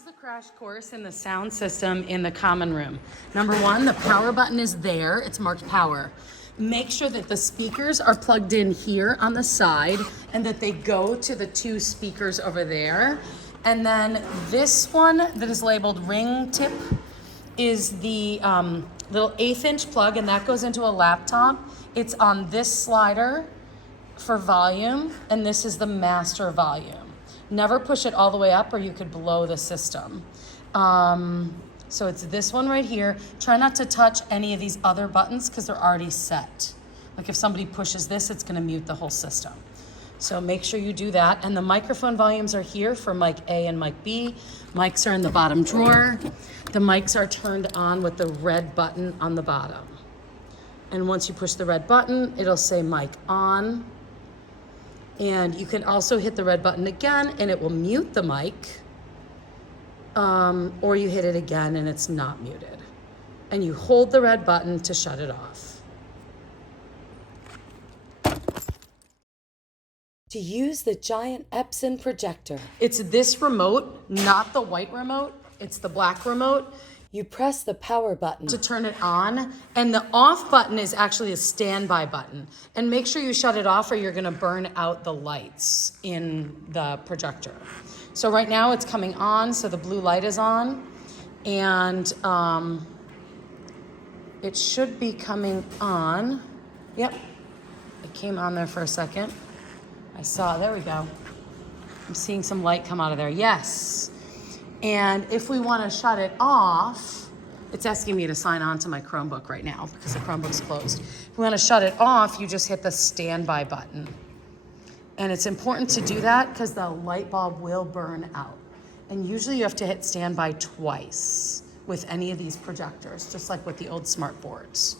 This is a crash course in the sound system in the common room. Number one, the power button is there. It's marked power. Make sure that the speakers are plugged in here on the side and that they go to the two speakers over there. And then this one that is labeled ring tip is the little 1/8 inch plug, and that goes into a laptop. It's on this slider for volume, and this is the master volume. Never push it all the way up or you could blow the system. So it's this one right here. Try not to touch any of these other buttons because they're already set. Like if somebody pushes this, it's gonna mute the whole system. So make sure you do that. And the microphone volumes are here for mic A and mic B. Mics are in the bottom drawer. The mics are turned on with the red button on the bottom. And once you push the red button, it'll say mic on. And you can also hit the red button again and it will mute the mic. Or you hit it again and it's not muted. And you hold the red button to shut it off. To use the giant Epson projector. It's this remote, not the white remote. It's the black remote. You press the power button to turn it on, and the off button is actually a standby button. And make sure you shut it off or you're gonna burn out the lights in the projector. So right now it's coming on, so the blue light is on, and it should be coming on. Yep, it came on there for a second. I saw, there we go. I'm seeing some light come out of there, yes. And if we want to shut it off, it's asking me to sign on to my Chromebook right now because the Chromebook's closed. If we want to shut it off, you just hit the standby button. And it's important to do that because the light bulb will burn out. And usually you have to hit standby twice with any of these projectors, just like with the old smart boards.